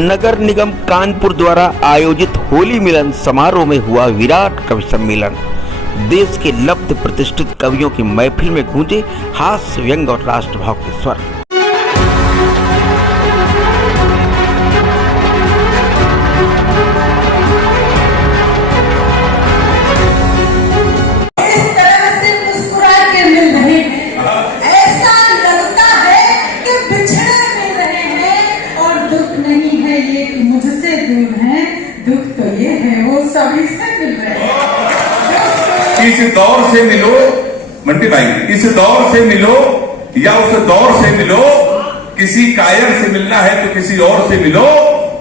नगर निगम कानपुर द्वारा आयोजित होली मिलन समारोह में हुआ विराट कवि सम्मेलन। देश के लब्ध प्रतिष्ठित कवियों की महफिल में गूंजे हास्य, व्यंग और राष्ट्रभाव के स्वर। मुझसे दूर है, दुख तो ये है वो सभी से मिल रहे हैं। इस दौर से मिलो मंटी भाई, इस दौर से मिलो या उस दौर से मिलो, किसी कायर से मिलना है तो किसी और से मिलो,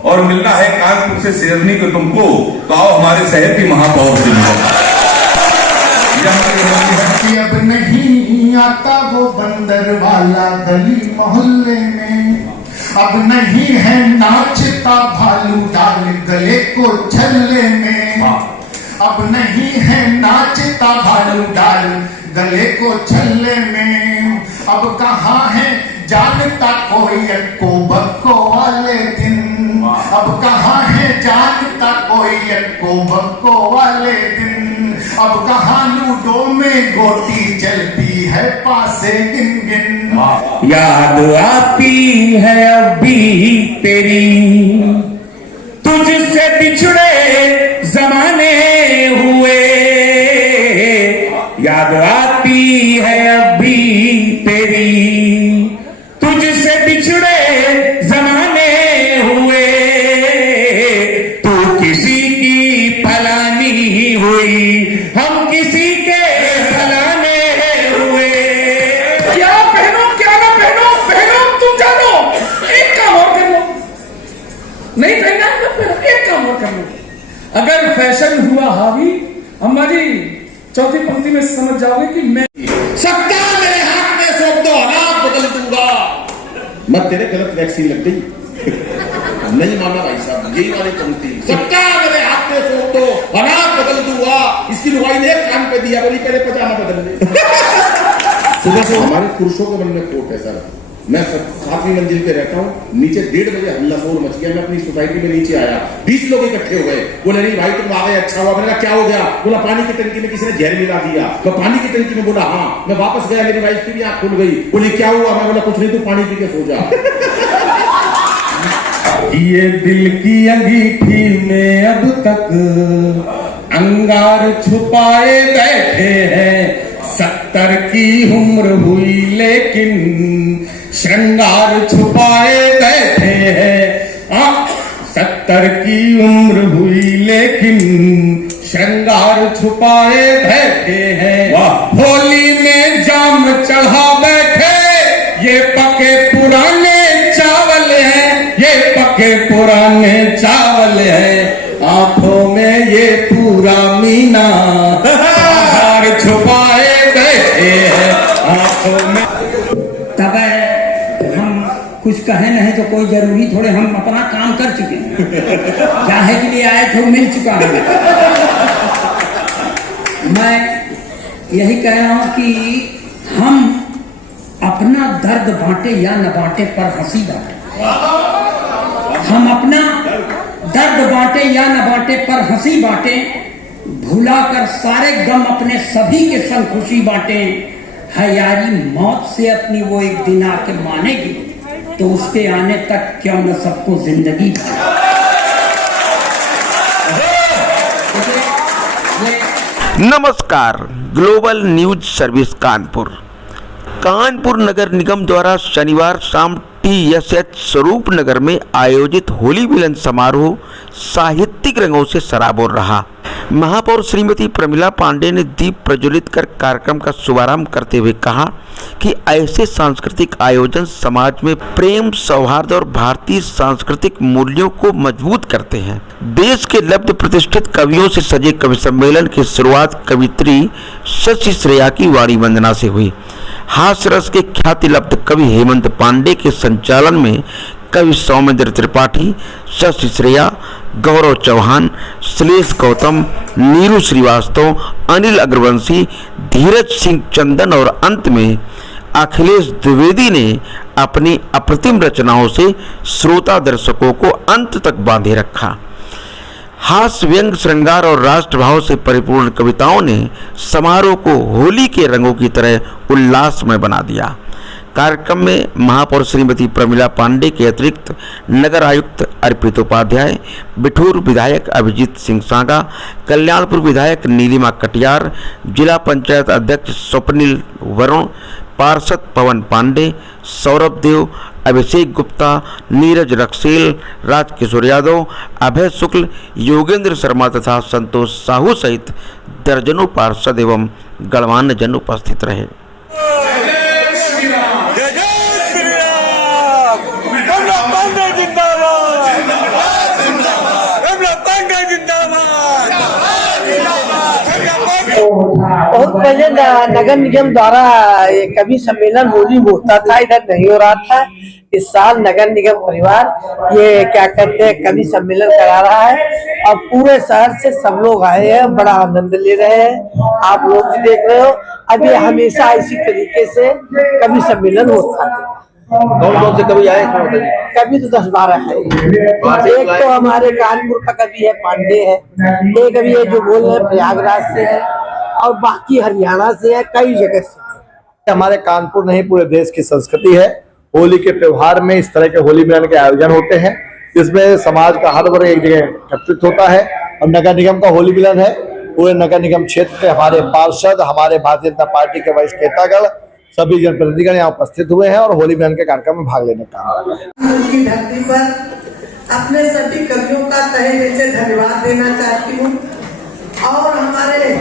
और मिलना है कानपुर से शेरनी को तुमको तो आओ हमारे शहर की महापौर से मिलो। अब नहीं आता वो बंदर वाला गली मोहल्ले में, अब नहीं है नाचता भालू डाल गले को छल्ले में, अब नहीं है नाचता भालू डाल गले को छल्ले में, अब कहाँ है जानता कोई को बक्को वाले दिन, अब कहाँ है जानता कोई को बक्को वाले दिन, अब कहाँ लूडो में गोटी चलती है पासे गिन गिन। याद आती है अभी तेरी तुझसे बिछड़े जमाने हुए, याद आती है अभी तेरी तुझसे बिछड़े जमाने हुए, तू किसी की फलानी हुई हम किसी के फलाने हुए। क्या पहनो क्या ना पहनो, पहनो तुम जानो, एक काम और कर लो, नहीं पहना तो पहनो, एक काम और कर लो। अगर फैशन हुआ हावी, अम्मा जी चौथी पंक्ति में समझ जाओगे कि मैं सत्ता मेरे हाथ में सौंप दो, हालात बदल दूंगा। मत तेरे गलत वैक्सीन लग गई नहीं माना भाई साहब, यही वाली पंक्ति, सत्ता मेरे हाथ में सौंप दो, हालात बदल दूंगा। इसकी लुगाई ने कान पे दिया, बोली पहले पजामा बदल ले। सुबह से हमारे पुरुषों के मन में खोट है सर। मैं 7वीं मंजिल पे रहता हूँ, नीचे 1:30 बजे हल्ला शोर मच गया। मैं अपनी सोसाइटी में नीचे आया, 20 लोग इकट्ठे हो गए। बोले नहीं भाई तुम आ गए, अच्छा हुआ। मैंने कहा क्या हो गया? बोला पानी की टंकी में किसी ने जहर मिला दिया। तो पानी की टंकी में बोला हाँ। मैं वापस गया, मेरी वाइफ की भी आंख खुल गई। बोली क्या हुआ? मैं बोला कुछ नहीं, तू पानी पी के सो जा। ये दिल की अंगीठी में अब तक अंगार छुपाए बैठे हैं, 70 की उम्र हुई लेकिन श्रृंगार छुपाए बैठे हैं। 70 की उम्र हुई लेकिन श्रृंगार छुपाए बैठे हैं। होली में जाम चढ़ा बैठे, ये पके पुराने चावल हैं, ये पके पुराने चावल हैं। आंखों में ये पूरा मीना छुपाए बैठे हैं आंखों में। तब हम कुछ कहे नहीं तो कोई जरूरी थोड़े, हम अपना काम कर चुके हैं, चाहे के लिए आए थे मिल चुका है। मैं यही कह रहा हूं कि हम अपना दर्द बांटे या न बांटे पर हंसी बांटे, हम अपना दर्द बांटे या न बांटे पर हंसी बांटे, भुलाकर सारे गम अपने सभी के संग खुशी बांटे। है यारी मौत से अपनी वो एक दिन आके मानेगी, तो उसके आने तक क्यों न सबको जिंदगी। नमस्कार, ग्लोबल न्यूज सर्विस कानपुर नगर निगम द्वारा शनिवार शाम TSH स्वरूप नगर में आयोजित होली मिलन समारोह साहित्यिक रंगों से सराबोर रहा। महापौर श्रीमती प्रमिला पांडे ने दीप प्रज्वलित कर कार्यक्रम का शुभारंभ करते हुए कहा कि ऐसे सांस्कृतिक आयोजन समाज में प्रेम, सौहार्द और भारतीय सांस्कृतिक मूल्यों को मजबूत करते हैं। देश के लब्ध प्रतिष्ठित कवियों से सजे कवि सम्मेलन की शुरुआत कवित्री शशि श्रेया की वाणी वंदना से हुई। हास्य रस के ख्याति लब्ध कवि हेमंत पांडे के संचालन में कवि सौमेंद्र त्रिपाठी, शशि श्रेया, गौरव चौहान, श्लेष गौतम, नीरू श्रीवास्तव, अनिल अग्रवंशी, धीरज सिंह चंदन और अंत में अखिलेश द्विवेदी ने अपनी अप्रतिम रचनाओं से श्रोता दर्शकों को अंत तक बांधे रखा। हास्य, व्यंग, श्रृंगार और राष्ट्रभाव से परिपूर्ण कविताओं ने समारोह को होली के रंगों की तरह उल्लासमय बना दिया। कार्यक्रम में महापौर श्रीमती प्रमिला पांडे के अतिरिक्त नगर आयुक्त अर्पित उपाध्याय, बिठूर विधायक अभिजीत सिंह सांगा, कल्याणपुर विधायक नीलिमा कटियार, जिला पंचायत अध्यक्ष स्वप्निल वरुण, पार्षद पवन पांडे, सौरभ देव, अभिषेक गुप्ता, नीरज रक्सेल, राजकिशोर यादव, अभय शुक्ल, योगेंद्र शर्मा तथा संतोष साहू सहित दर्जनों पार्षद एवं गणमान्य जन उपस्थित रहे। बहुत पहले नगर निगम द्वारा ये कवि सम्मेलन होली में होता था, इधर नहीं हो रहा था। इस साल नगर निगम परिवार ये क्या कहते हैं कवि सम्मेलन करा रहा है और पूरे शहर से सब लोग आए हैं, बड़ा आनंद ले रहे हैं। आप लोग भी देख रहे हो, अभी हमेशा इसी तरीके से कवि सम्मेलन होता है। कौन से कवि आए? कवि तो 10-12 है। एक तो हमारे कानपुर का कवि है, पांडे है, एक अभी ये जो बोल रहे हैं प्रयागराज से है और बाकी हरियाणा से है, कई जगह से। हमारे कानपुर नहीं पूरे देश की संस्कृति है। होली के त्योहार में इस तरह के होली मिलन के आयोजन होते हैं, जिसमें समाज का हर वर्ग एक जगह एकत्रित होता है और नगर निगम का होली मिलन है। पूरे नगर निगम क्षेत्र के हमारे पार्षद, हमारे भारतीय जनता पार्टी के वरिष्ठ नेतागण, सभी जनप्रतिनिधिगण यहाँ उपस्थित हुए हैं और होली मिलन के कार्यक्रम में भाग लेने का काम कर रहे हैं। उनकी धरती पर अपने सभी कवियों का तहे दिल से धन्यवाद देना चाहती हूँ और हमारे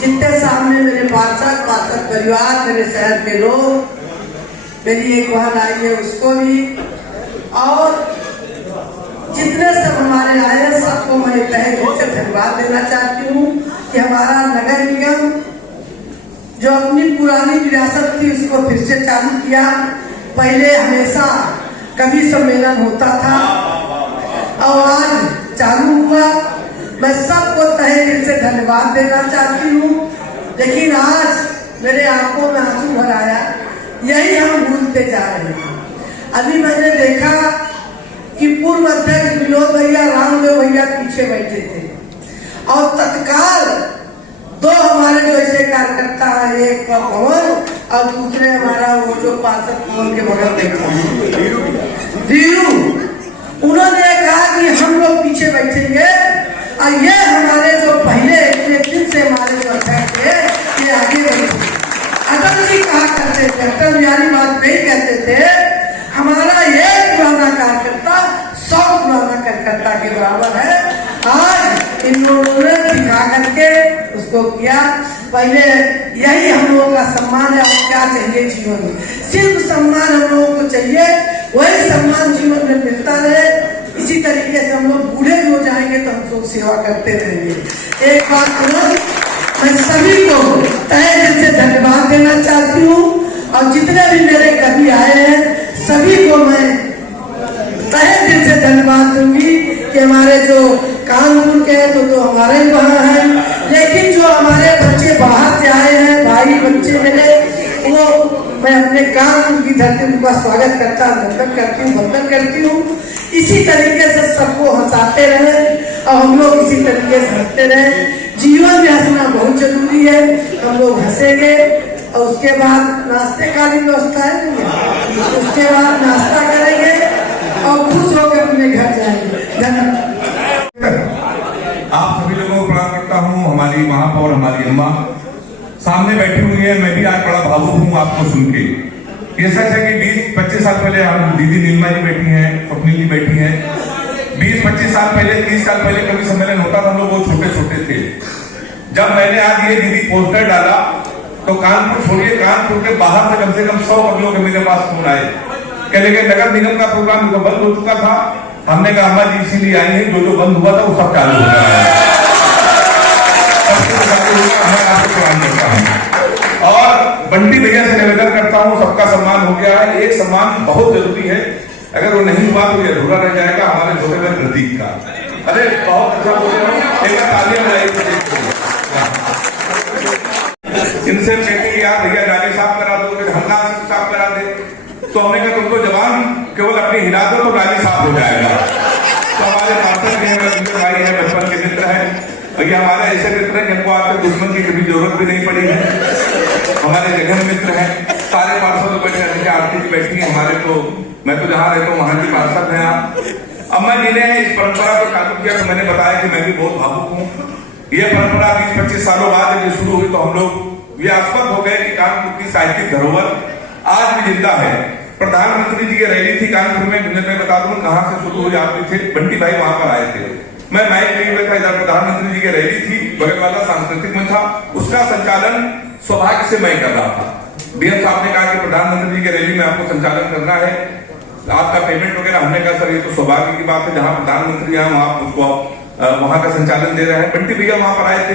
जितने सामने मेरे पार्षद परिवार, मेरे शहर के लोग, मेरी एक बहन आई है उसको भी, और जितने सब हमारे आए हैं सबको मैं तहे दिल से धन्यवाद देना चाहती हूँ कि हमारा नगर निगम जो अपनी पुरानी विरासत थी उसको फिर से चालू किया। पहले हमेशा कवि सम्मेलन होता था और आज चालू हुआ। मैं सबको तहे दिल से धन्यवाद देना चाहती हूँ, लेकिन आज मेरे आंखों में आंसू भर आया, यही हम भूलते जा रहे हैं। अभी मैंने देखा कि पूर्व अध्यक्ष विनोद भैया, रामदेव भैया पीछे बैठे थे और तत्काल दो हमारे जो ऐसे कार्यकर्ता है, एक पवन और दूसरे हमारा वो जो पार्षद पवन के बगल में धीरू, उन्होंने कहा कि हम लोग पीछे बैठेंगे और ये हमारे जो पहले एक दिन से हमारे जो अध्यक्ष थे ये आगे बढ़े। अटल जी कहा करते थे, अटल बिहारी वाजपेयी कहते थे, हमारा ये पुराना कार्यकर्ता 100 पुराना कार्यकर्ता के बराबर है। आज इन लोगों ने दिखा करके उसको किया। पहले यही हम लोगों का सम्मान है। और क्या चाहिए जीवन में? सिर्फ सम्मान हम लोगों को चाहिए, वही सम्मान जीवन में मिलता रहे। इसी तरीके से हम लोग बूढ़े भी हो जाएंगे तो हम लोग सेवा करते रहेंगे। एक बात सुनो, मैं सभी को तहे दिल से धन्यवाद देना चाहती हूँ और जितने भी मेरे कवि आए हैं सभी को मैं तहे दिल से धन्यवाद दूंगी कि हमारे जो कानपुर के हैं तो हमारे ही वहाँ हैं, लेकिन जो हमारे बच्चे बाहर से आए हैं, भाई बच्चे मेरे, वो मैं अपने कानपुर की धरती उनका स्वागत करता, वंदन करती हूँ। इसी तरीके से सबको हंसाते रहे और हम लोग इसी तरीके से हंसते रहे। जीवन में हंसना बहुत जरूरी है। हम लोग हंसेंगे और उसके बाद नाश्ते का भी व्यवस्था है, उसके बाद नाश्ता करेंगे और खुश होकर अपने घर जाएंगे। धन्यवाद। आप सभी लोगों को प्रणाम करता हूँ। हमारी महापौर, हमारी अम्मा सामने बैठी हुई है। मैं भी आज बड़ा भावुक हूँ आपको सुन के। ये सच है कि 20-25 साल पहले हम दीदी नीलिमा जी बैठी हैं, स्वप्निल जी बैठी हैं। 20-25 साल पहले, 30 साल पहले कवि सम्मेलन होता था, हम लोग वो छोटे छोटे थे। जब मैंने आज ये दीदी पोस्टर डाला तो कानपुर छोड़िए, कानपुर के बाहर से कम 100 लोग के मेरे पास फोन आए, कहने के नगर निगम का प्रोग्राम तो बंद हो चुका था। हमने कहा अम्मा जी इसीलिए आई है, जो बंद हुआ था वो सब चालू हो गया है। और बंटी भैया से निवेदन करता हूँ, सबका सम्मान हो गया है। एक सम्मान बहुत जरूरी है, अगर वो नहीं हुआ तो ये अधूरा रह जाएगा हमारे छोटे में प्रतीक का। अरे बहुत अच्छा बोल रहे हो, तालियां इनसे कहते कि यार भैया गाड़ी साफ करा दो, हल्ला तो हमने कहा तुमको जवान केवल अपनी हिला दो तो गाली साफ हो जाएगा। तो हमारे पार्षद भी हैं, भाई है, बचपन के मित्र हैं, और ये हमारे ऐसे मित्र हैं जिनको आपके दुश्मन की कभी जरूरत भी नहीं पड़ी है। हमारे जगह मित्र हैं, सारे पार्षद बैठे, आरती जी बैठी है हमारे, तो मैं तो जहाँ रहता हूँ वहां की पार्षद है आप। अम्मा जी ने इस परंपरा को चालू किया, तो मैंने बताया कि मैं भी बहुत भावुक हूँ। ये परंपरा 20-25 सालों बाद जब ये शुरू हुई तो हम लोग ये आश्वस्त हो गए कि कानपुर की साहित्यिक धरोहर आज भी जिंदा है। प्रधानमंत्री जी की रैली थी कानपुर में, मैं बता दूं कहां से शुरू हुई, आप थे बंटी भाई वहां पर आए थे, मैं माइक लिए हुए था, इधर प्रधानमंत्री जी की रैली थी, बगल वाला सांस्कृतिक मंच था, उसका संचालन सौभाग्य से मैं कर रहा था। डीएम साहब ने कहा कि प्रधानमंत्री जी की रैली में आपको संचालन करना है, आपका पेमेंट वगैरह। हमने कहा सर ये तो सौभाग्य की बात है, जहां प्रधानमंत्री आए वहां उसको वहां का संचालन दे रहे हैं। बंटी भैया वहां पर आए थे,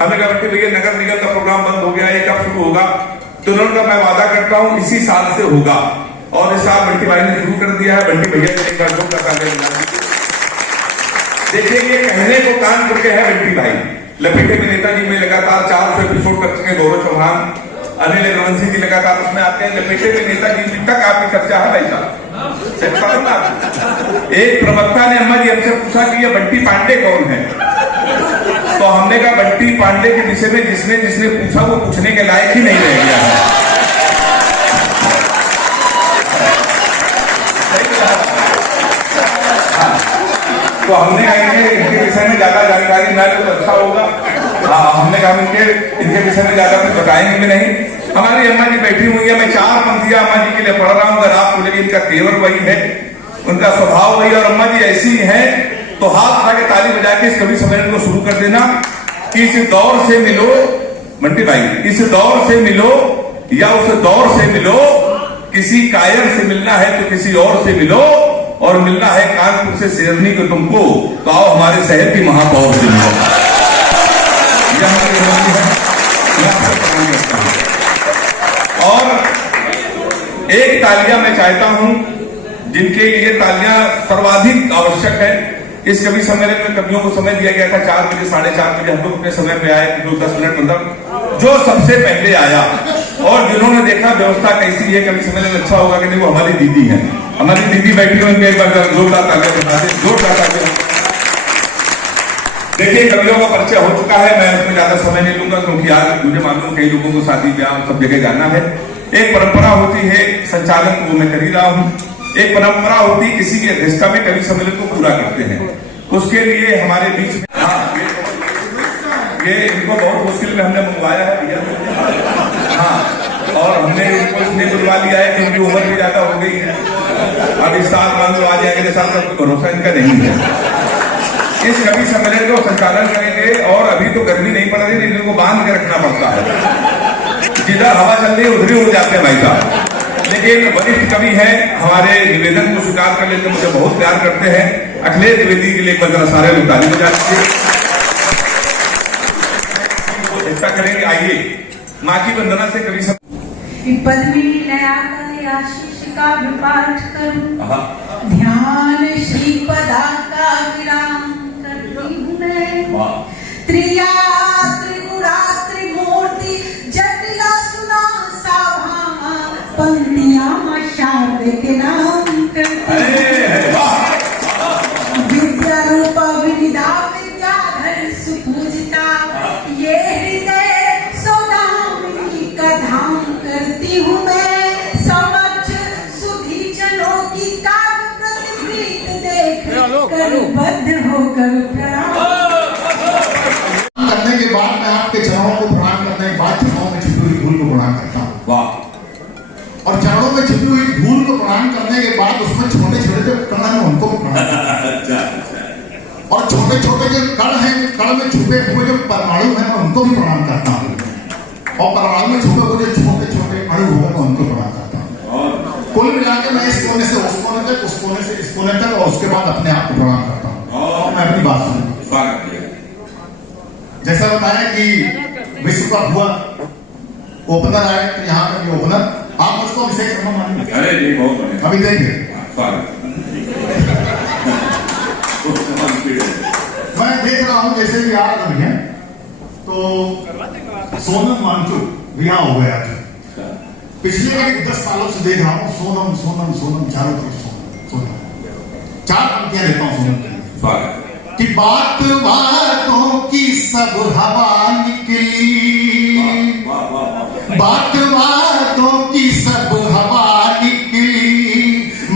हमने कहा बंटी भैया नगर निगम का प्रोग्राम बंद हो गया, ये कब शुरू होगा? तो उन्होंने कहा मैं वादा करता हूं इसी साल से होगा, और इस साल बंटी भाई ने शुरू कर दिया है। बंटी भैया ने एक बार जोर लगा दिया। देखिए ये कहने को कानपुर के हैं बंटी भाई, लपेटे में नेताजी में लगातार 400 एपिसोड कर चुके, गौरव चौहान, अनिल अग्रवंशी जी लगातार उसमें आते हैं। लपेटे में नेताजी तक आपकी चर्चा है भाई साहब। एक प्रवक्ता ने अम्मा जी हमसे पूछा कि ये बंटी पांडे कौन है, तो हमने कहा बंटी पांडे के विषय में जिसने पूछा वो पूछने के लायक ही नहीं रह गया है। तो हमने इनके विषय में ज्यादा जानकारी ना ले तो अच्छा होगा। हमने कहा इनके विषय में ज्यादा कुछ बताएंगे भी नहीं। हमारी अम्मा जी बैठी हुई है, मैं 4 पंक्तियां अम्मा जी के लिए पढ़ रहा हूं, अगर आपको लगे इनका तेवर वही है, उनका स्वभाव वही, और अम्मा जी ऐसी ही है तो हाथ उठा के ताली बजा के इस कवि सम्मेलन को शुरू कर देना कि इस दौर से मिलो, मंटी भाई, इस दौर से मिलो या उस दौर से मिलो, किसी कायर से मिलना है तो किसी और से मिलो, और मिलना है कानपुर से शेरनी को तुमको तो आओ हमारे शहर की महापौर से मिलो। और एक तालियां मैं चाहता हूं जिनके लिए तालियां सर्वाधिक आवश्यक है। इस कवि सम्मेलन में कवियों को समय दिया गया था 4 बजे 4:30 बजे, हम लोग अपने समय पे आए, जो 10 मिनट अंदर जो सबसे पहले आया और जिन्होंने देखा व्यवस्था कैसी है, कवि सम्मेलन अच्छा होगा कि नहीं, वो हमारी दीदी है। हमारी दीदी बैठी हुई, एक बार जोरदार तालियां। देखिए कवियों का परिचय हो चुका है, मैं उसमें ज्यादा समय नहीं लूंगा क्योंकि आज मुझे मालूम कई लोगों को शादी ब्याह सब जगह जाना है। एक परंपरा होती है संचालन को मैं कर ही रहा हूँ, एक परंपरा होती है किसी की अध्यक्षता में कवि सम्मेलन को पूरा करते हैं। उसके लिए हमारे बीच में ये इनको बहुत मुश्किल में हमने मंगवाया है भैया, हाँ, और हमने इनको इसलिए बुलवा लिया है क्योंकि उम्र भी ज्यादा हो गई है। अब इस साल मान लो आ जाएंगे, अगले साल का भरोसा इनका नहीं है। इस कवि सम्मेलन को संचालन करेंगे, और अभी तो गर्मी नहीं पड़ रही, लेकिन इनको बांध के रखना पड़ता है, जिधर हवा चल रही है उधर ही उड़ जाते हैं भाई साहब। लेकिन वरिष्ठ कवि हैं, हमारे निवेदन को स्वीकार कर लेते, मुझे बहुत प्यार करते हैं। अखिलेश द्विवेदी के लिए एक बार सारे लोग ताली बजा दीजिए। ऐसा करेंगे, आइए माँ की वंदना से कवि पद्मिनी लया करे आशीष का पाठ करूं, ध्यान श्री पदा का विराम करती हूँ मैं। त्रिया त्रिगुणा त्रिमूर्ति जटिला सुना साभामा, पंक्तियां शारद के नाम करती हूँ। विद्या रूपा विनिदा विद्याधर सुपूजिता, ये हृदय सौदामिनी का धाम करती हूँ मैं। समक्ष सुधी जनों की काव्य प्रतिकृत देख कर बद्ध होकर प्रणाम करने के बाद मैं आपके चरणों को प्रणाम करने के बाद चरणों में छिपी हुई धूल को प्रणाम करता हूँ। वाह। और चरणों में छिपी हुई धूल को प्रणाम करने के बाद उसमें छोटे छोटे जो कण हैं उनको भी प्रणाम करता हूँ। और छोटे छोटे जो कण हैं, कण में छुपे हुए जो परमाणु हैं मैं उनको भी प्रणाम करता हूँ। और परमाणु में छुपे हुए जो छोटे छोटे अणु हैं मैं उनको प्रणाम करता हूँ। कुल मिला के मैं इस कोने से उस कोने तक, उस कोने से इस कोने तक, और उसके बाद अपने आप को प्रणाम करता हूँ। और मैं अपनी बात सुनूँ। जैसा बताया कि विश्व का हुआ ओपनर आए, तो यहाँ का ओपनर आप उसको अभिषेक शर्मा मानिए। अरे जी बहुत बढ़िया, अभी देखिए मैं देख रहा हूँ जैसे कि आ रही है तो सोनम वांगचुक विवाह हो गया था, पिछले 10 सालों से देख रहा हूँ सोनम सोनम सोनम चारों तरफ सोनम सोनम। 4 पंक्तियां देता हूँ सोनम की कि बात बातों की सब हवा निकली, बात बातों की सब हवा निकली,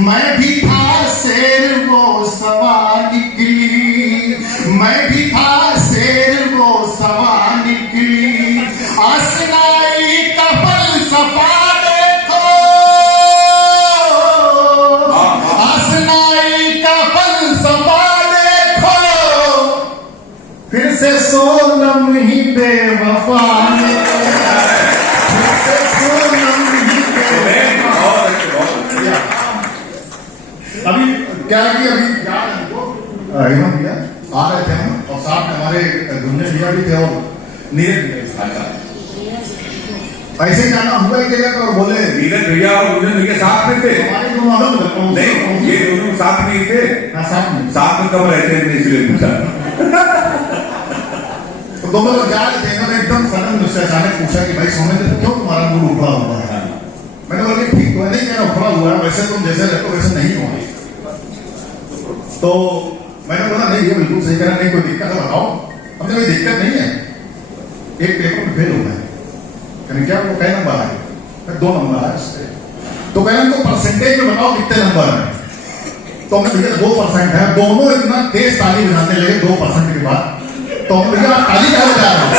मैं भी था शेर वो सवा निकली, मैं भी था शेर वो सवा निकली, आसनाई का फलसफा देखो, आसनाई का फलसफा देखो, फिर से सोनम ही बेवफा ने, फिर से सोनम ही बेवफा। अभी क्या है कि अभी हेमंत भैया आ रहे थे हम और साथ में हमारे गुंजन भैया भी थे और नीरज भैया ऐसे जाना हुआ ही जगह पर और बोले नीरज भैया और गुंजन भैया साथ में थे। हमारे दोनों अलग नहीं, ये दोनों साथ में ही थे। साथ में कब रहते हैं इसलिए पूछा। तो दोनों लोग जा रहे थे, इन्होंने एकदम सडन मुझसे अचानक पूछा कि भाई सोने क्यों तुम्हारा मूड उखड़ा हुआ है? मैंने बोला कि ठीक तो नहीं मेरा उखड़ा हुआ है, वैसे तुम जैसे रहते हो वैसे नहीं हो। तो मैंने बोला नहीं ये बिल्कुल सही कह रहा, नहीं कोई दिक्कत है बताओ। हमने कोई दिक्कत नहीं है, एक पेपर में फेल होना है। कहने क्या वो कई नंबर आए? 2 नंबर आए उससे। तो कहने उनको परसेंटेज में बताओ कितने नंबर है? तो हमने भैया 2% है। दोनों इतना तेज ताली बजाने लगे 2% के बाद। तो हम भैया ताली क्या बजा रहे हैं?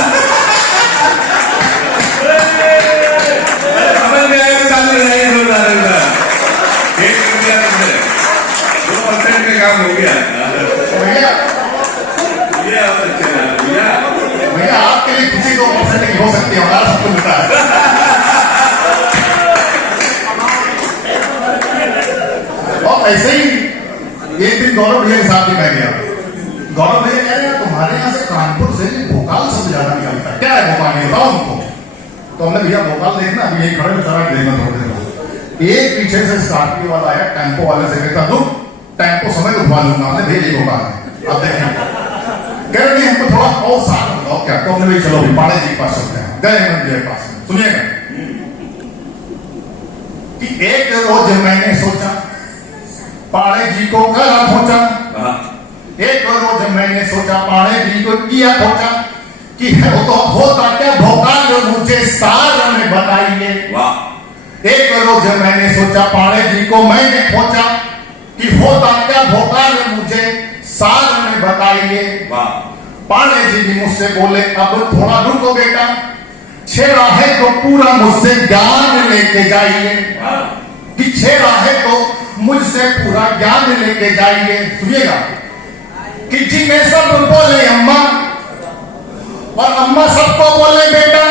समझ में आया ताली नहीं हो रहा है। 2% का काम हो गया। भैया आपके लिए किसी 2% की हो सकती है, हमारा सबको मिलता है। और ऐसे ही एक दिन गौरव भैया के साथ भी मैं गया। गौरव भैया कह रहे हैं तुम्हारे यहाँ से कानपुर से भोकाल सबसे ज्यादा निकलता है, क्या है भोपाल में बताओ हमको। तो हमने भैया भोपाल देखना, अभी यही खड़े सारा देखना थोड़ी देर। एक पीछे से स्कॉर्पियो वाला आया, टेम्पो वाले से कहता तुम टेम्पो समय उठवा लूंगा। हमने भैया भोपाल है अब देखें। कह रहे हमको थोड़ा और साथ बताओ क्या? तो हमने भाई चलो पाड़े जी के पास चलते हैं। गए हेमंत जी के पास। सुनिएगा कि एक रोज मैंने सोचा पाड़े जी को गला पहुंचा, एक रोज मैंने सोचा पाड़े जी को किया पहुंचा कि है तो होता क्या भोकाल मुझे सार में बताइए। एक रोज मैंने सोचा पाड़े जी को मैंने पहुंचा कि होता क्या भोकाल मुझे सार में बताइए। पाड़े जी भी मुझसे बोले अब थोड़ा रुको बेटा, छेड़ा है तो पूरा मुझसे ज्ञान लेके जाइए, कि छेड़ा है तो मुझसे पूरा ज्ञान लेके जाइए। सुनिएगा कि जी में सब बोले अम्मा और अम्मा सबको बोले बेटा,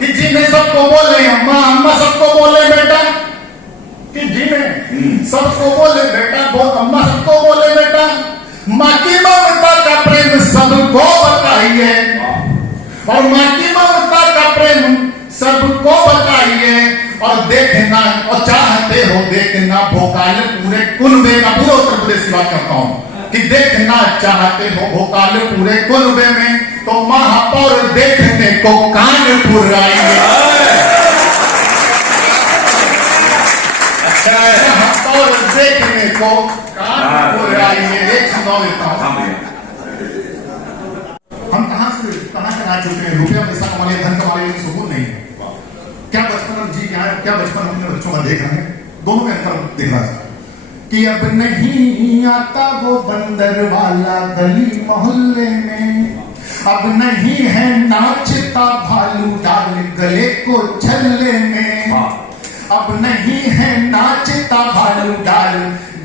कि जी में सबको बोले अम्मा, अम्मा सबको बोले बेटा, कि जी में सबको बोले बेटा, अम्मा सबको बोले बेटा, माँ की ममता का प्रेम सबको बताइए, और माँ की ममता का प्रेम सबको बताइए, और देखना और चाहते हो देखना भोकाल पूरे कुनबे का, पूरे उत्तर प्रदेश की बात करता हूँ, कि देखना चाहते हो भोकाल पूरे कुनबे में तो महापौर देखने को कानपुर आइए। महापौर देखने को कानपुर आइए। एक सुनाओ देता हूँ। हम कहाँ से आ चुके हैं? रुपया पैसा कमा लिया, धन कमा लिया, सुकून नहीं है। क्या बचपन जी क्या बचपन हमने बच्चों का देख रहे हैं, दोनों में अंतर देख रहा है कि अब नहीं आता वो बंदर वाला गली मोहल्ले में, अब नहीं है नाचता भालू डाल गले को छल्ले में, अब नहीं है नाचता भालू डाल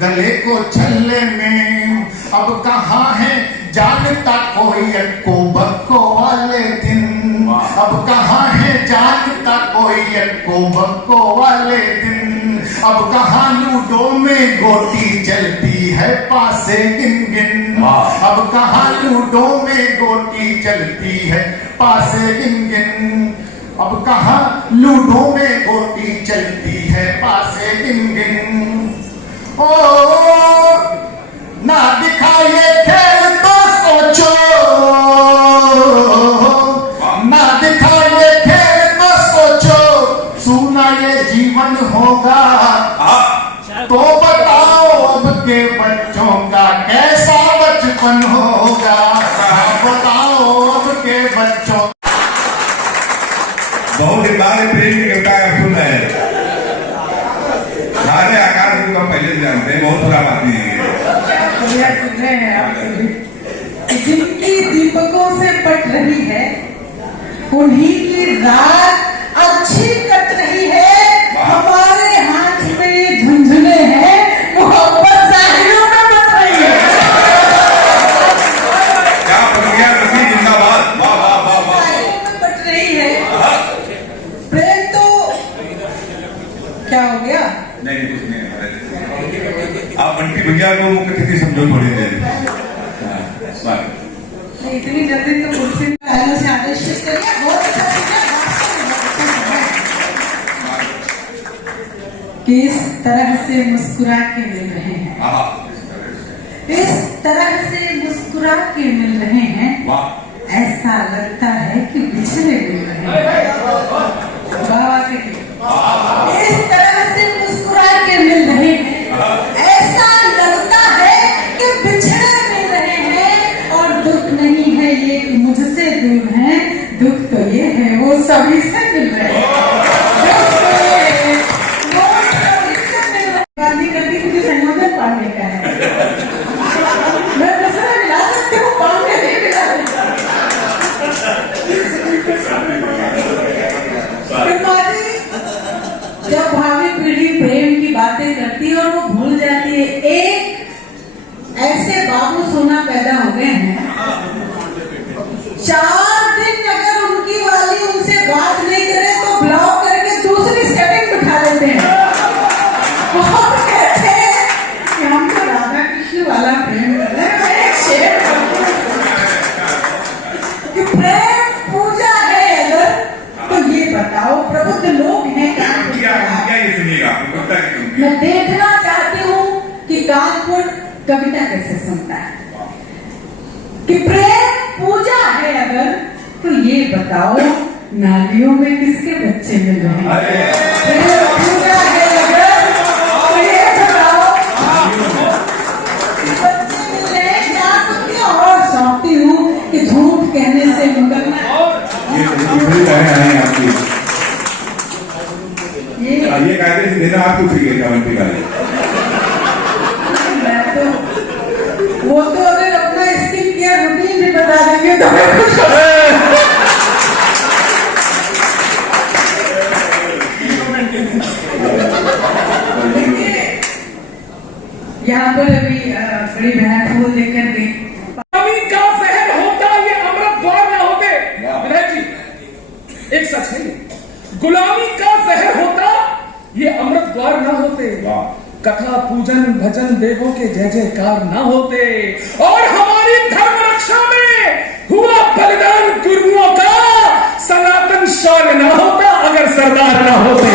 गले को छल्ले में, अब कहाँ है जानता कोई अक्को बक्को वाले दिन, अब कहाँ है जानता कोई अक्को बक्को वाले दिन, अब कहाँ लूडो में गोटी चलती है पासे गिन गिन, अब कहाँ लूडो में गोटी चलती है पासे गिन गिन, अब कहाँ लूडो में गोटी चलती है पासे गिन गिन। ओ ना दिखाइए खेल तो सोचो, ना दिखाइए खेल तो सोचो, सुना ये बहुत दिन बाद प्रेम की कविता सुन रहे हैं। सारे आकाश को हम पहले से जानते हैं, बहुत बुरा बात नहीं है। जिनकी दीपकों से पट रही है उन्हीं की रात अच्छी कट रही है। हमारे हाथ में ये झुंझुने हैं, मोहब्बत साहिलों में बट रही है। क्या प्रतिक्रिया कृषि जिंदाबाद, वाह वाह वाह वाह। साहिलों में बट रही है। प्रेम तो क्या हो गया? नहीं कुछ नहीं, आप बंटी भैया को मुख्य अतिथि समझो थोड़ी देर। इतनी जल्दी तो कुर्सी तालियों से आदेशित करिए। बहुत अच्छा किस तरह से मुस्कुरा के मिल रहे हैं, इस तरह से मुस्कुरा के मिल रहे हैं, ऐसा लगता है कि बिछड़े मिल रहे हैं। बाबा के इस तरह से मुस्कुरा के मिल रहे हैं, ऐसा लगता है कि बिछड़े मिल रहे हैं। और दुख नहीं है ये कि मुझसे दूर है, दुख तो ये है वो सभी से मिल रहे हैं। दुख तो ये है वो सभी से मिल रहे हैं। बात नहीं करती मुझे संयोजन पाने का है, मैं दूसरा मिला सकती हूँ, पाने नहीं मिला। जब भावी पीढ़ी प्रेम की बातें करती है और वो भूल जाती है, एक ऐसे बाबू सोना पैदा हो गए हैं, 4 दिन अगर उनकी वाली उनसे बात नहीं करे तो ब्लॉक करके दूसरी सेटिंग बिठा लेते हैं। बहुत कहते हैं कि हम तो राधा कृष्ण वाला प्रेम कर रहे हैं। मैं एक शेर कि प्रेम पूजा है अगर, तो ये बताओ प्रबुद्ध लोग हैं मैं देखना चाहती हूँ कि कानपुर कविता कैसे सुनता है कि प्रेम पूजा है अगर, तो ये बताओ नालियों में किसके बच्चे मिल रहे हैं। प्रेम पूजा है अगर, तो ये बताओ बच्चे मिल रहे हैं। क्या सुनती हूँ और सौंपती हूँ कि झूठ कहने से मुकरना ये कायदे से देना आपको चाहिए कमेंट्री वाले। मैं तो वो तो अगर अपना स्किन केयर रूटीन भी बता देंगे तो मैं खुश हो। यहाँ पर अभी बड़ी बहन फूल लेकर गई। गुलामी का जहर होता ये अमृत द्वार न होते। विधायक जी, एक सच है, गुलामी का जहर होता ये अमृत द्वार न होते, कथा पूजन भजन देवों के जय जयकार न होते, और हमारी धर्म रक्षा में हुआ बलिदान गुरुओं का सनातन शौर्य न होता अगर सरदार न होते।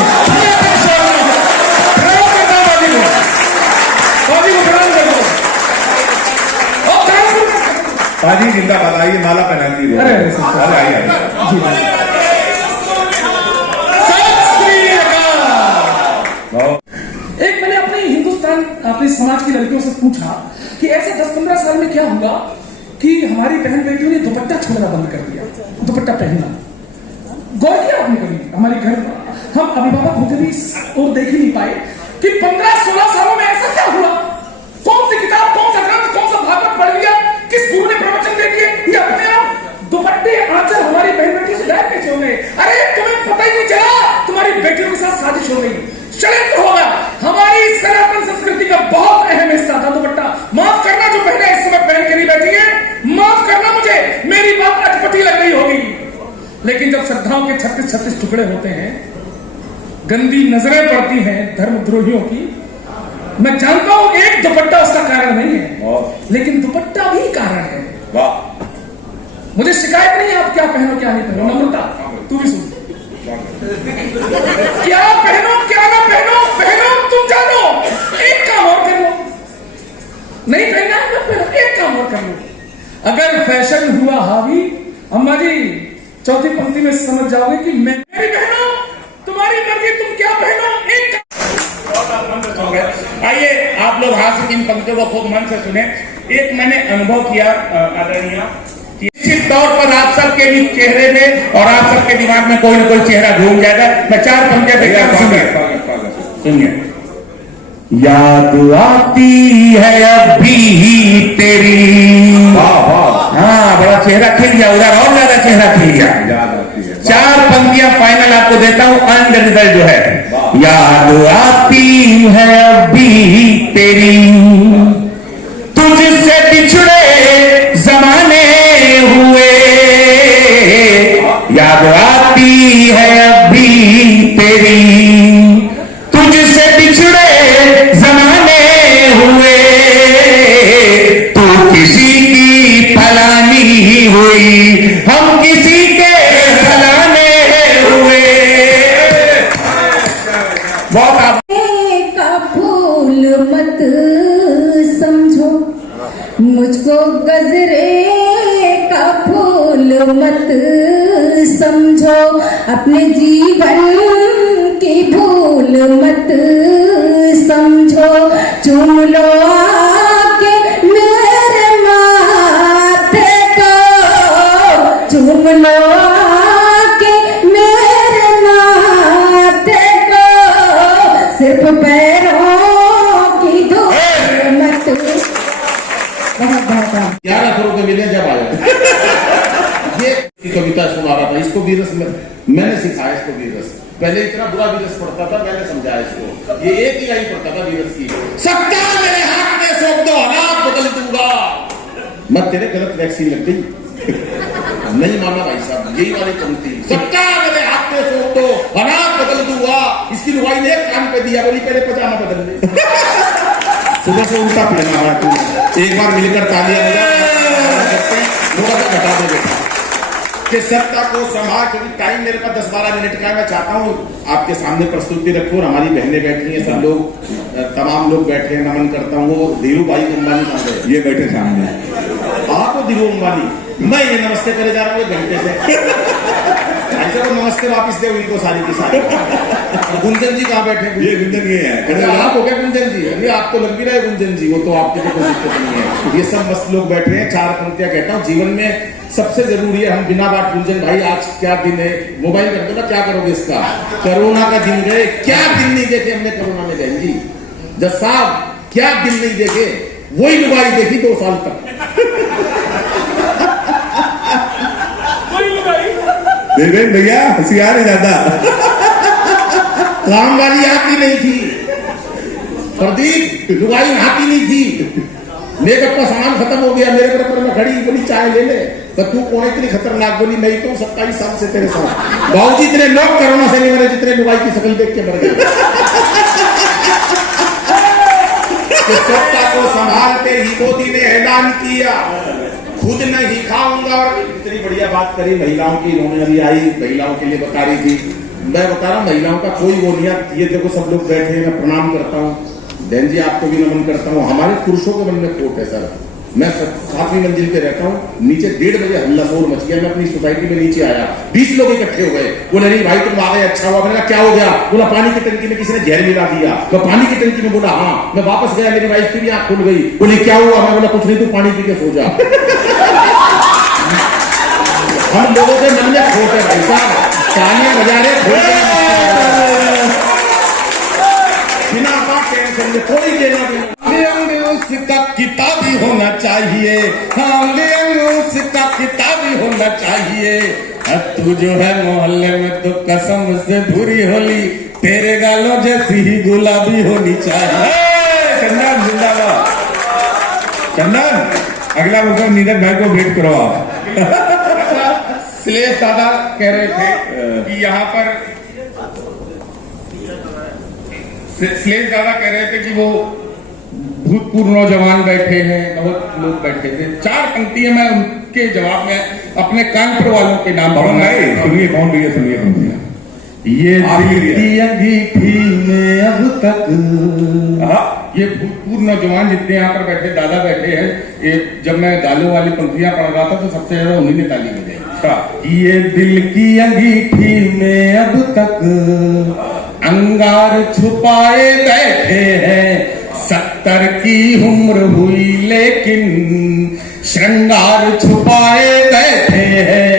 पाजी जिंदाबाद। आइए माला पहनाती है। एक मैंने अपने हिंदुस्तान अपने समाज की लड़कियों से पूछा कि ऐसे 10-15 साल में क्या होगा कि हमारी बहन बेटियों ने दुपट्टा छोड़ना बंद कर दिया, दुपट्टा पहनना। गौर किया आपने कभी? हमारे घर हम अभिभावक होकर भी और देख ही नहीं पाए कि 15-16 सालों में ऐसा क्या हुआ। कौन सी किताब, कौन सा ग्रंथ, कौन सा भागवत पढ़ लिया, किस गुरु ने प्रवचन दे दिए, ये अपने आप दुपट्टे आंचल हमारी बहन बेटियों से गायब कैसे हो गए? अरे तुम्हें पता ही नहीं चला तुम्हारी बेटियों के साथ साजिश हो गई, षड्यंत्र होगा। हमारी सनातन संस्कृति का बहुत अहम हिस्सा था दुपट्टा। माफ करना जो बहनें इस समय पहन के नहीं बैठी है, माफ करना मुझे, मेरी बात अटपटी लग रही होगी, लेकिन जब श्रद्धाओं के 36 टुकड़े होते हैं, गंदी नजरें पड़ती हैं धर्मद्रोहियों की, मैं जानता हूं एक दुपट्टा उसका कारण नहीं है, लेकिन दुपट्टा भी कारण है। मुझे शिकायत नहीं है आप क्या पहनो क्या नहीं पहनो, नम्रता तू भी सुन, क्या पहनो क्या ना पहनो, पहनो तुम जानो। एक काम और कर लो, नहीं पहनना है मत पहनो, एक काम और कर लो। अगर फैशन हुआ हावी, अम्मा जी चौथी पंक्ति में समझ जाओगे कि मैं मेरी बहनों तुम्हारी मर्जी, तुम क्या पहनो। एक आइए आप लोग हाथ से इन पंक्तियों को खूब मन से सुने। एक मैंने अनुभव किया आदरणीय, निश्चित तौर पर आप सबके भी चेहरे में और आप सबके दिमाग में कोई ना कोई चेहरा घूम जाएगा। मैं 4 पंक्तियां भेजा, सुनिए। याद आती है अभी तेरी, हाँ बड़ा चेहरा खिल गया, उधर और ज्यादा चेहरा खिल गया। 4 पंक्तियां फाइनल आपको देता हूं, अंड रिजल्ट जो है। याद आती है अभी तेरी, तुझसे बिछड़े जमाने हुए, याद आती है अभी तेरी, तुझसे बिछड़े जमाने हुए, तू किसी की फलानी हुई, हम किसी के फलाने हुए। बहुत का फूल मत समझो, मुझको गजरे का फूल मत समझो, अपने जीवन की भूल मत समझो, चूम लो आके मेरे माथे को, चूम लो आके मेरे माथे को, सिर्फ पैरों की धूल मत। बहुत 11 करोड़ के मिले जब आया ये कविता सुना रहा था, इसको वीरस में मैंने सिखाया, इसको वीरस पहले इतना बुरा वीरस पढ़ता था, मैंने समझाया इसको, ये एक ही लाइन पढ़ता था वीरस की, सत्ता मेरे हाथ में सौंप दो, हालात बदल दूंगा। मत तेरे गलत वैक्सीन लग गई नहीं माना भाई साहब, यही वाली पंक्ति, सत्ता मेरे हाथ में सौंप दो, हालात बदल दूंगा। इसकी लुगाई ने एक कान पे दिया, बोली पहले पजामा बदल ले। सुबह से उल्टा पहना है तू, एक बार मिलकर तालियां बता दे बेटा कि सत्ता को संभाल, क्योंकि टाइम मेरे पास 10-12 मिनट का है। मैं चाहता हूँ आपके सामने प्रस्तुति रखूं, और हमारी बहनें बैठी हैं, सब लोग तमाम लोग बैठे हैं, नमन करता हूँ। वो धीरू भाई अंबानी कहाँ गए? ये बैठे सामने, आपको धीरू अंबानी, मैं ये नमस्ते करे जा रहा हूँ 1 घंटे से, ऐसे वो नमस्ते वापिस दे हुई तो सारी की सारी। गुंजन जी कहाँ बैठे? ये गुंजन ये है, आप हो गया गुंजन जी? नहीं आप तो लग भी रहे गुंजन जी, वो तो आपके तो कोई दिक्कत नहीं है। ये सब मस्त लोग बैठे हैं। 4 पंक्तियां कहता हूँ, जीवन में सबसे जरूरी है, हम बिना बात गुंजन भाई आज क्या दिन है, मोबाइल कर दो ना, क्या करोगे इसका? कोरोना का दिन गए, क्या दिन नहीं देखे हमने कोरोना में बहन जी, जज साहब क्या दिन नहीं देखे, वही मोबाइल देखी 2 साल तक। भैया होशियार है ज्यादा, राम वाली आती नहीं थी, प्रदीप लुगाई आती नहीं थी, मेकअप का सामान खत्म हो गया, मेरे बराबर में खड़ी बोली चाय ले ले, तो तू कौन इतनी खतरनाक? बोली नहीं तो 27 साल से तेरे साथ। बाबूजी इतने लोग कोरोना से नहीं मरे जितने लुगाई की शक्ल देख के मर गए। सत्ता को संभालते ही मोदी ने ऐलान किया, खुद नहीं खाऊंगा। और इतनी बढ़िया बात करी महिलाओं की, इन्होंने अभी आई महिलाओं के लिए बता रही थी। मैं बता रहा हूँ महिलाओं का कोई वो नहीं है। ये देखो सब लोग बैठे हैं, मैं प्रणाम करता हूँ, बहन जी आपको भी नमन करता हूँ। हमारे पुरुषों के मन में खोट है सर, मैं 7वीं मंजिल पे रहता हूँ, नीचे 1:30 बजे हल्ला शोर मच गया, मैं अपनी सोसाइटी में नीचे आया, 20 लोग इकट्ठे हो गए, बोले नहीं भाई तुम आ गए अच्छा हुआ। मैंने कहा क्या हो गया? बोला पानी की टंकी में किसी ने जहर मिला दिया। मैं पानी की टंकी में बोला हाँ। मैं वापस गया, मेरी वाइफ की भी आंख खुल गई, बोली क्या हुआ? मैं बोला कुछ नहीं, तू पानी पी के सो जा। हम लोगों के मन में खोट है भाई साहब, तालियां बजा रहे खोट बिना टेंशन में, कोई लेना भी उसका किताबी होना चाहिए, हाँ उसका किताबी होना चाहिए। तू जो है मोहल्ले में तो कसम से बुरी होली, तेरे गालों जैसी ही गुलाबी होनी चाहिए। चंदन जिंदाबाद। चंदन अगला मौका नीरज भाई को भेंट करो आप। श्लेष दादा कह रहे थे कि यहाँ पर श्लेष दादा कह रहे थे कि वो भूतपूर्व नौजवान बैठे हैं, बहुत लोग बैठे थे। 4 पंक्तियां मैं उनके जवाब में अपने कानपुर वालों के नाम सुनिए कौन भैया, सुनिए पंक्तियां। ये दिल की अंगीठी में अब तक, ये भूतपूर्व नौजवान जितने यहाँ पर बैठे दादा बैठे हैं, ये जब मैं दालों वाली पंक्तियां पढ़ रहा था तो सबसे ज्यादा उन्हीं ने ताली बजाई। ये दिल की अंगीठी में अब तक अंगार छुपाए बैठे हैं, 70 की उम्र हुई लेकिन श्रृंगार छुपाए बैठे हैं।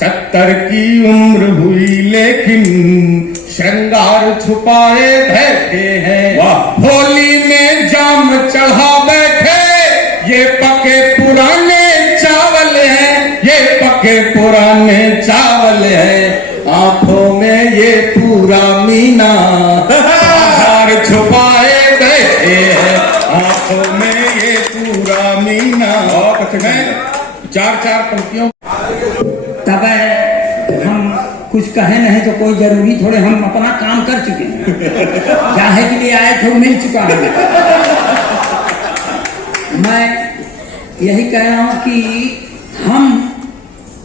70 की उम्र हुई लेकिन श्रृंगार छुपाए बैठे हैं। होली में जाम चढ़ा बैठे, ये पके पुराने चावल हैं, ये पके पुराने चावल हैं। आंखों में ये पूरा मीना हार छुपाए बैठे हैं, आंखों में ये पूरा मीना। चार पंक्तियों तब हम कुछ कहे नहीं तो कोई जरूरी थोड़े, हम अपना काम कर चुके हैं। चाहे के लिए आए थे वो मिल चुका है। मैं यही कह रहा हूं कि हम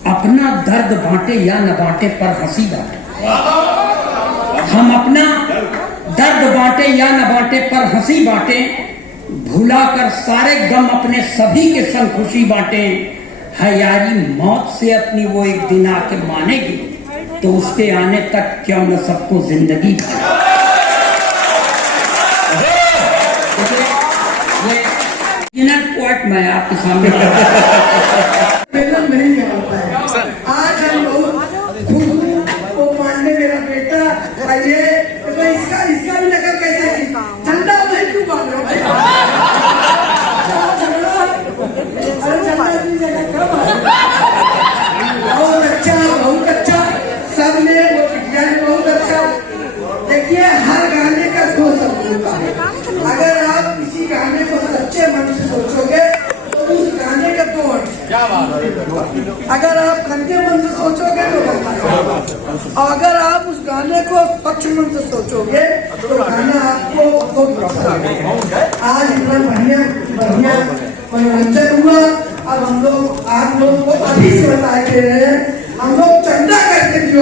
अपना दर्द बांटे या न बांटे पर हंसी बांटे। हम अपना दर्द बांटे या न बांटे पर हंसी बांटे, भुलाकर सारे गम अपने सभी के संग खुशी बांटे। है यारी मौत से अपनी वो एक दिन आके मानेगी, तो उसके आने तक क्यों न सबको जिंदगी पॉइंट मैं आपके सामने नहीं होता है। आज हम लोग वो पांडे मेरा बेटा आइए, तो इसका भी नकल कैसे की? झंडा नहीं क्यों बांध रहे हो? बहुत अच्छा सबने वो पिटिया बहुत अच्छा। देखिए हर गाने का दो शब्द होता है। अगर आप किसी गाने को सच्चे मन से सोचोगे तो उस गाने का दो अर्थ। अगर आप गंदे मन से सोचोगे तो और अगर आप उस गाने को स्वच्छ मन से सोचोगे तो गाना आपको बहुत पसंद है। आज इतना बढ़िया मनोरंजन हुआ। अब हम लोग आप लोग को अभी से बताए दे रहे हैं, हम लोग चंदा करके जो